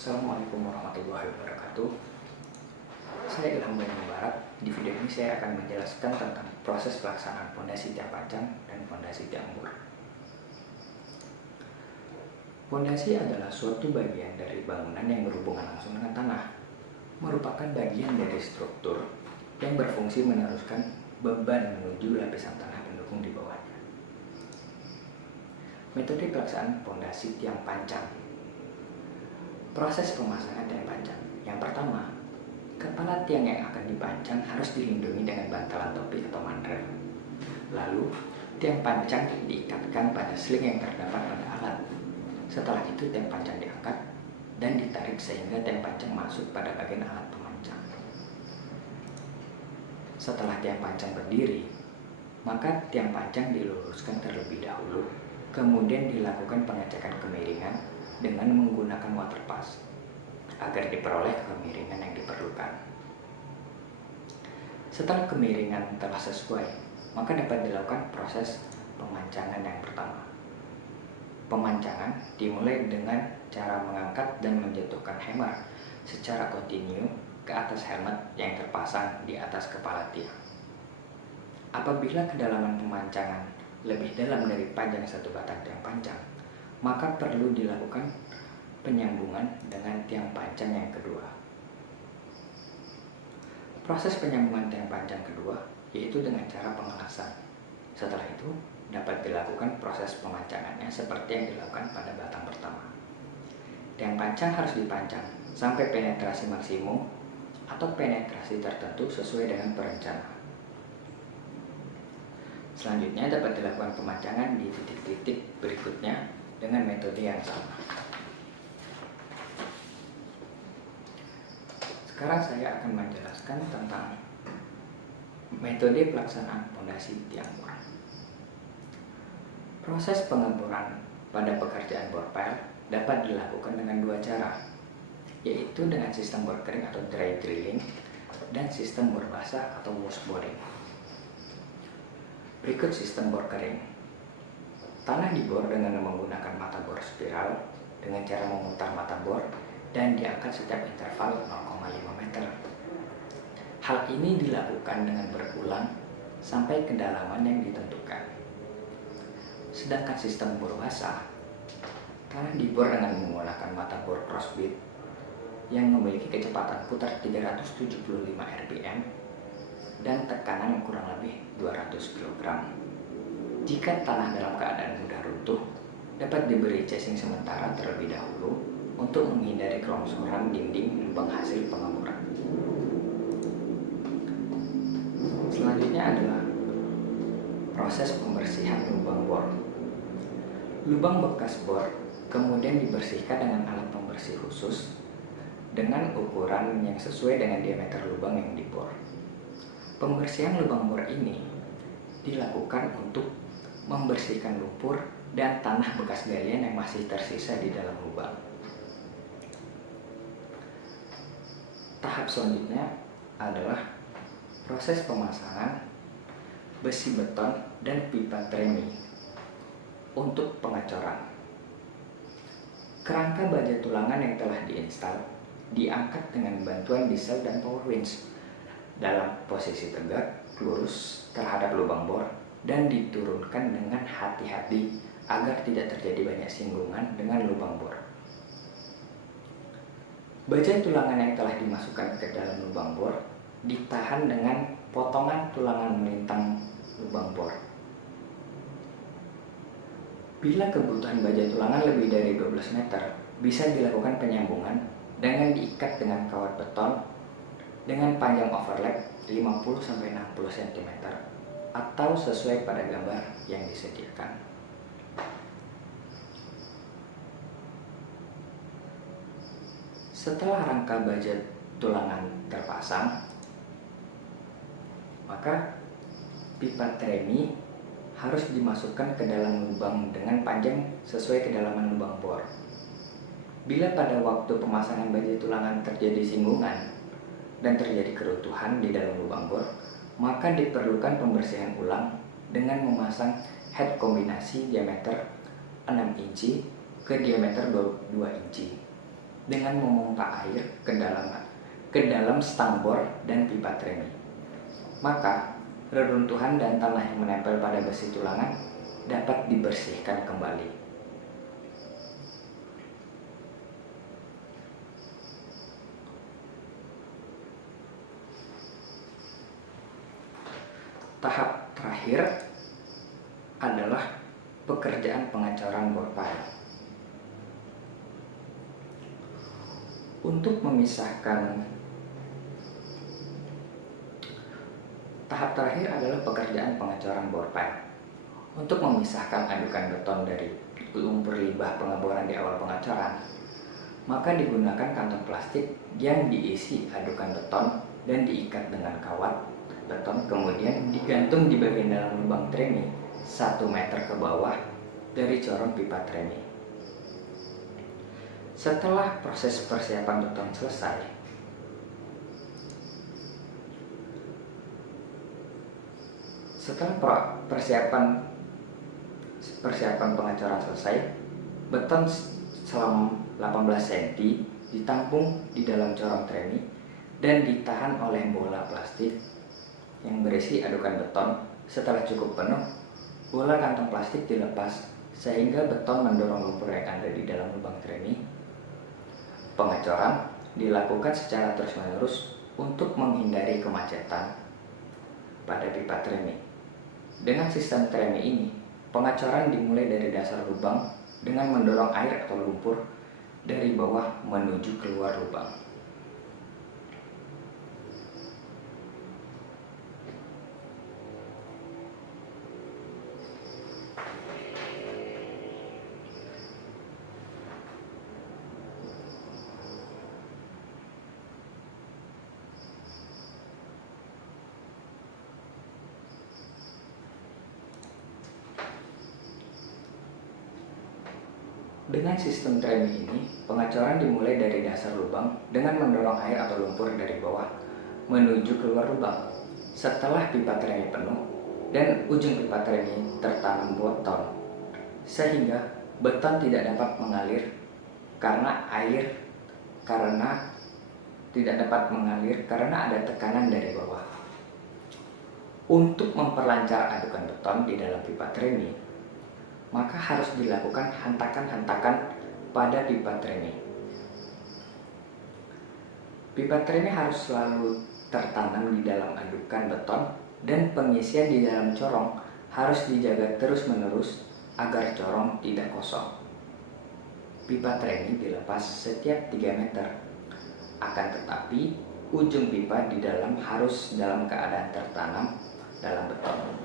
Assalamualaikum warahmatullahi wabarakatuh. Saya Ilham Bani Mubarak. Di video ini saya akan menjelaskan tentang proses pelaksanaan fondasi tiang pancang dan fondasi tiang bor. Fondasi adalah suatu bagian dari bangunan yang berhubungan langsung dengan tanah. Merupakan bagian dari struktur yang berfungsi meneruskan beban menuju lapisan tanah pendukung di bawahnya. Metode pelaksanaan fondasi tiang pancang. Proses pemasangan tiang pancang. Yang pertama, kepala tiang yang akan dipancang harus dilindungi dengan bantalan topi atau mandrel. Lalu, tiang pancang diikatkan pada sling yang terdapat pada alat. Setelah itu, tiang pancang diangkat dan ditarik sehingga tiang pancang masuk pada bagian alat pemancang. Setelah tiang pancang berdiri, maka tiang pancang diluruskan terlebih dahulu, kemudian dilakukan pengecekan kemiringan dengan menggunakan water pass agar diperoleh kemiringan yang diperlukan. Setelah kemiringan telah sesuai, maka dapat dilakukan proses pemancangan yang pertama. Pemancangan dimulai dengan cara mengangkat dan menjatuhkan hammer secara kontinu ke atas helmet yang terpasang di atas kepala tiang. Apabila kedalaman pemancangan lebih dalam dari panjang satu batang tiang pancang, maka perlu dilakukan penyambungan dengan tiang pancang yang kedua. Proses penyambungan tiang pancang kedua yaitu dengan cara pengelasan. Setelah itu dapat dilakukan proses pemancangannya seperti yang dilakukan pada batang pertama. Tiang pancang harus dipancang sampai penetrasi maksimum atau penetrasi tertentu sesuai dengan perencanaan. Selanjutnya dapat dilakukan pemancangan di titik-titik berikutnya dengan metode yang sama. Sekarang saya akan menjelaskan tentang metode pelaksanaan fondasi tiang bor. Proses pengeboran pada pekerjaan bor pile dapat dilakukan dengan dua cara, yaitu dengan sistem bor kering atau dry drilling dan sistem bor basah atau wash boring. Berikut sistem bor kering. Tanah dibor dengan menggunakan mata bor spiral dengan cara memutar mata bor dan diangkat setiap interval 0,5 meter. Hal ini dilakukan dengan berulang sampai kedalaman yang ditentukan. Sedangkan sistem bor basah, tanah dibor dengan menggunakan mata bor crossbeam yang memiliki kecepatan putar 375 rpm dan tekanan kurang lebih 200 kg. Jika tanah dalam keadaan mudah runtuh, dapat diberi casing sementara terlebih dahulu untuk menghindari kelongsoran dinding lubang hasil pengeboran. Selanjutnya adalah proses pembersihan lubang bor. Lubang bekas bor kemudian dibersihkan dengan alat pembersih khusus dengan ukuran yang sesuai dengan diameter lubang yang dibor. Pembersihan lubang bor ini dilakukan untuk membersihkan lumpur dan tanah bekas galian yang masih tersisa di dalam lubang. Tahap selanjutnya adalah proses pemasangan besi beton dan pipa tremi untuk pengecoran. Kerangka baja tulangan yang telah diinstal diangkat dengan bantuan diesel dan power winch dalam posisi tegak lurus terhadap lubang bor dan diturunkan dengan hati-hati agar tidak terjadi banyak singgungan dengan lubang bor. Baja tulangan yang telah dimasukkan ke dalam lubang bor ditahan dengan potongan tulangan melintang lubang bor. Bila kebutuhan baja tulangan lebih dari 12 meter, bisa dilakukan penyambungan dengan diikat dengan kawat beton dengan panjang overlap 50-60 cm atau sesuai pada gambar yang disediakan. Setelah rangka baja tulangan terpasang, maka pipa tremi harus dimasukkan ke dalam lubang dengan panjang sesuai kedalaman lubang bor. Bila pada waktu pemasangan baja tulangan terjadi singgungan dan terjadi keruntuhan di dalam lubang bor, maka diperlukan pembersihan ulang dengan memasang head kombinasi diameter 6 inci ke diameter 22 inci dengan memompa air ke dalam stang bor dan pipa tremi. Maka reruntuhan dan tanah yang menempel pada besi tulangan dapat dibersihkan kembali. Tahap terakhir adalah pekerjaan pengecoran bor pile. Untuk memisahkan tahap terakhir adalah pekerjaan pengecoran bor pile. Untuk memisahkan adukan beton dari lumpur limbah pengeboran di awal pengecoran, maka digunakan kantong plastik yang diisi adukan beton dan diikat dengan kawat beton, kemudian digantung di bagian dalam lubang tremi 1 meter ke bawah dari corong pipa tremi. Setelah proses persiapan beton selesai, persiapan pengecoran selesai, beton selama 18 cm ditampung di dalam corong tremi dan ditahan oleh bola plastik yang berisi adukan beton. Setelah cukup penuh, bola kantong plastik dilepas sehingga beton mendorong lumpur yang ada di dalam lubang tremi. Pengecoran dilakukan secara terus-menerus untuk menghindari kemacetan pada pipa tremi. Dengan sistem tremi ini, pengecoran dimulai dari dasar lubang dengan mendorong air atau lumpur dari bawah menuju keluar lubang. Dengan sistem tremi ini, pengecoran dimulai dari dasar lubang dengan mendorong air atau lumpur dari bawah menuju keluar lubang. Setelah pipa tremi penuh dan ujung pipa tremi tertanam beton, sehingga beton tidak dapat mengalir karena ada tekanan dari bawah. Untuk memperlancar adukan beton di dalam pipa tremi, maka harus dilakukan hentakan-hentakan pada pipa tremi. Pipa tremi harus selalu tertanam di dalam adukan beton dan pengisian di dalam corong harus dijaga terus-menerus agar corong tidak kosong. Pipa tremi dilepas setiap 3 meter. Akan tetapi, ujung pipa di dalam harus dalam keadaan tertanam dalam beton.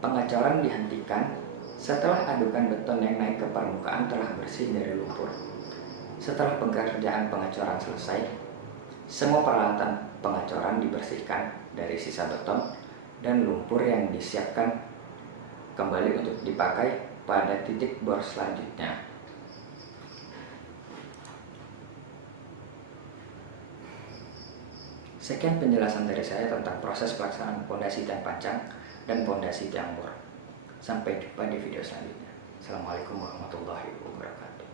Pengecoran dihentikan setelah adukan beton yang naik ke permukaan telah bersih dari lumpur. Setelah pekerjaan pengecoran selesai, semua peralatan pengecoran dibersihkan dari sisa beton dan lumpur yang disiapkan kembali untuk dipakai pada titik bor selanjutnya. Sekian penjelasan dari saya tentang proses pelaksanaan pondasi tiang pancang dan pondasi tiang bor. Sampai jumpa di video selanjutnya. Assalamualaikum warahmatullahi wabarakatuh.